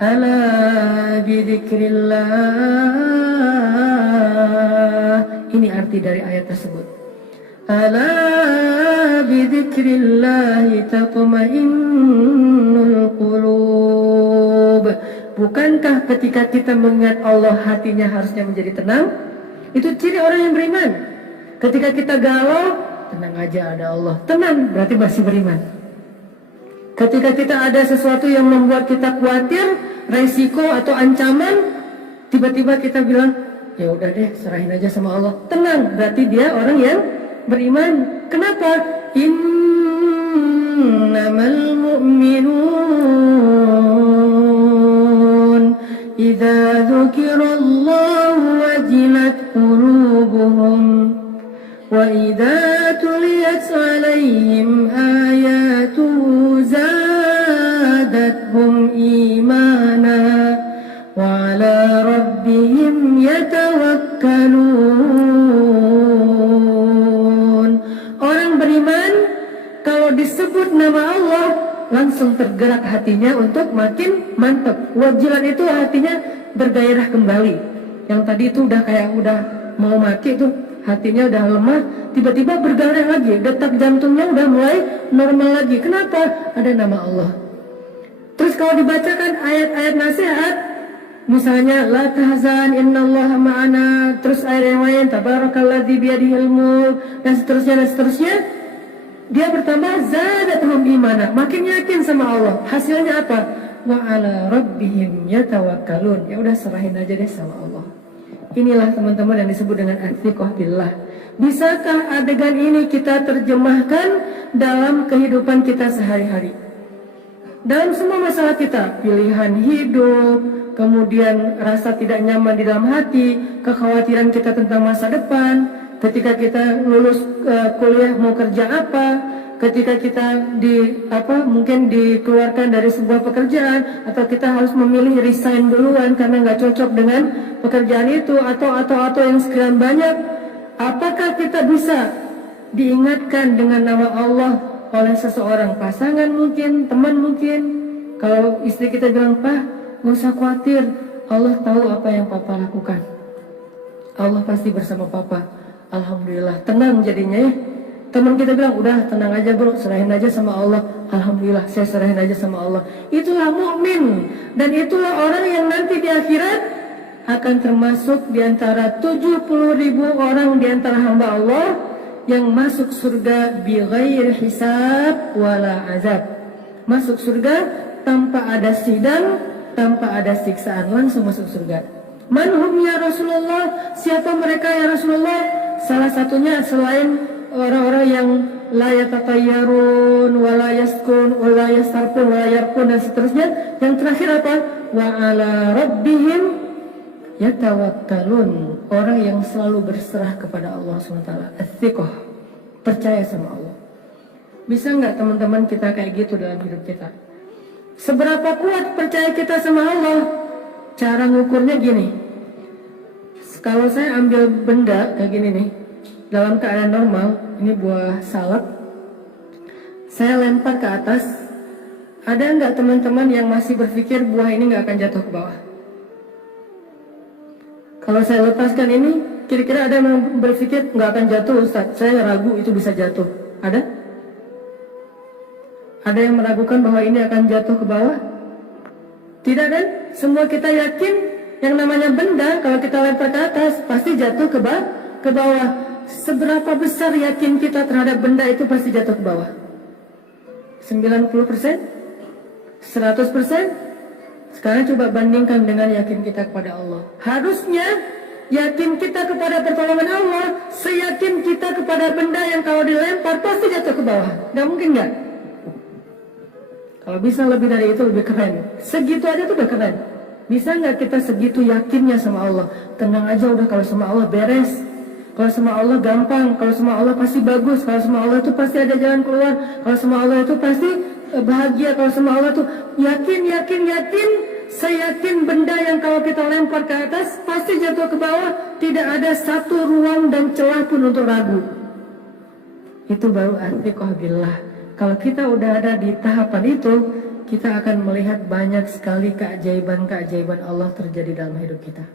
Ala bidzikrillah. Ini arti dari ayat tersebut. Ala bidzikrillah tatma'innul qulub. Bukankah ketika kita mengingat Allah hatinya harusnya menjadi tenang? Itu ciri orang yang beriman. Ketika kita galau, tenang aja ada Allah. Tenang, berarti masih beriman. Ketika kita ada sesuatu yang membuat kita khawatir, resiko atau ancaman, tiba-tiba kita bilang, ya udah deh, serahin aja sama Allah. Tenang, berarti dia orang yang beriman. Kenapa? Innamal mu'minun idza dzukirallahu wajilat qulubuhum wa idza tuliyat 'alaihim ayatuhu zadatuhum imana wa 'ala rabbihim yatawakkalun. Orang beriman kalau disebut nama Allah langsung tergerak hatinya untuk makin mantap. Wajilan itu hatinya bergairah kembali. Yang tadi itu udah kayak udah mau mati tuh, hatinya udah lemah, tiba-tiba bergairah lagi, detak jantungnya udah mulai normal lagi. Kenapa? Ada nama Allah. Terus kalau dibacakan ayat-ayat nasihat, misalnya la tahzan innallaha ma'ana, terus ayat yang lain tabarakalladzi biyadihil mulk, dan seterusnya, dia bertambah zadatuhum imana, makin yakin sama Allah. Hasilnya apa? Wa 'ala rabbihim yatawakkalun. Ya udah, serahin aja deh sama Allah. Inilah teman-teman yang disebut dengan athiqah billah. Bisakah adegan ini kita terjemahkan dalam kehidupan kita sehari-hari? Dalam semua masalah kita, pilihan hidup, kemudian rasa tidak nyaman di dalam hati, kekhawatiran kita tentang masa depan, ketika kita lulus kuliah mau kerja apa, ketika kita mungkin dikeluarkan dari sebuah pekerjaan, atau kita harus memilih resign duluan karena nggak cocok dengan pekerjaan itu, atau yang sekian banyak. Apakah kita bisa diingatkan dengan nama Allah oleh seseorang, pasangan mungkin, teman mungkin? Kalau istri kita bilang, "Pak, nggak usah khawatir, Allah tahu apa yang Papa lakukan. Allah pasti bersama Papa." Alhamdulillah, tenang jadinya ya. Teman kita bilang, udah tenang aja bro, serahin aja sama Allah. Alhamdulillah, saya serahin aja sama Allah. Itulah mukmin, dan itulah orang yang nanti di akhirat akan termasuk di antara 70.000 orang di antara hamba Allah yang masuk surga bighairi hisab wala azab. Masuk surga tanpa ada sidang, tanpa ada siksaan, langsung masuk surga. Manhum ya Rasulullah, siapa mereka ya Rasulullah? Salah satunya selain orang-orang yang la yatatayyarun wa la yaskun wa la yastarqun wa la yarqun dan seterusnya. Yang terakhir apa? Wa 'ala rabbihim yatawakkalun. Orang yang selalu berserah kepada Allah SWT. Athiqah, percaya sama Allah. Bisa nggak teman-teman kita kayak gitu dalam hidup kita? Seberapa kuat percaya kita sama Allah? Cara ngukurnya gini. Kalau saya ambil benda kayak gini nih, dalam keadaan normal, ini buah salak, saya lempar ke atas, ada nggak teman-teman yang masih berpikir buah ini nggak akan jatuh ke bawah? Kalau saya lepaskan ini, kira-kira ada yang berpikir nggak akan jatuh Ustaz, saya ragu itu bisa jatuh. Ada? Ada yang meragukan bahwa ini akan jatuh ke bawah? Tidak kan? Semua kita yakin yang namanya benda kalau kita lempar ke atas pasti jatuh ke bawah. Seberapa besar yakin kita terhadap benda itu pasti jatuh ke bawah? 90%? 100%? Sekarang coba bandingkan dengan yakin kita kepada Allah. Harusnya yakin kita kepada pertolongan Allah seyakin kita kepada benda yang kalau dilempar pasti jatuh ke bawah. Gak mungkin gak? Kalau bisa lebih dari itu lebih keren. Segitu aja tuh udah keren. Bisa nggak kita segitu yakinnya sama Allah? Tenang aja udah, kalau sama Allah beres. Kalau sama Allah gampang. Kalau sama Allah pasti bagus. Kalau sama Allah itu pasti ada jalan keluar. Kalau sama Allah itu pasti bahagia. Kalau sama Allah itu yakin. Saya yakin benda yang kalau kita lempar ke atas pasti jatuh ke bawah. Tidak ada satu ruang dan celah pun untuk ragu. Itu baru athiqah billah. Kalau kita udah ada di tahapan itu, kita akan melihat banyak sekali keajaiban-keajaiban Allah terjadi dalam hidup kita.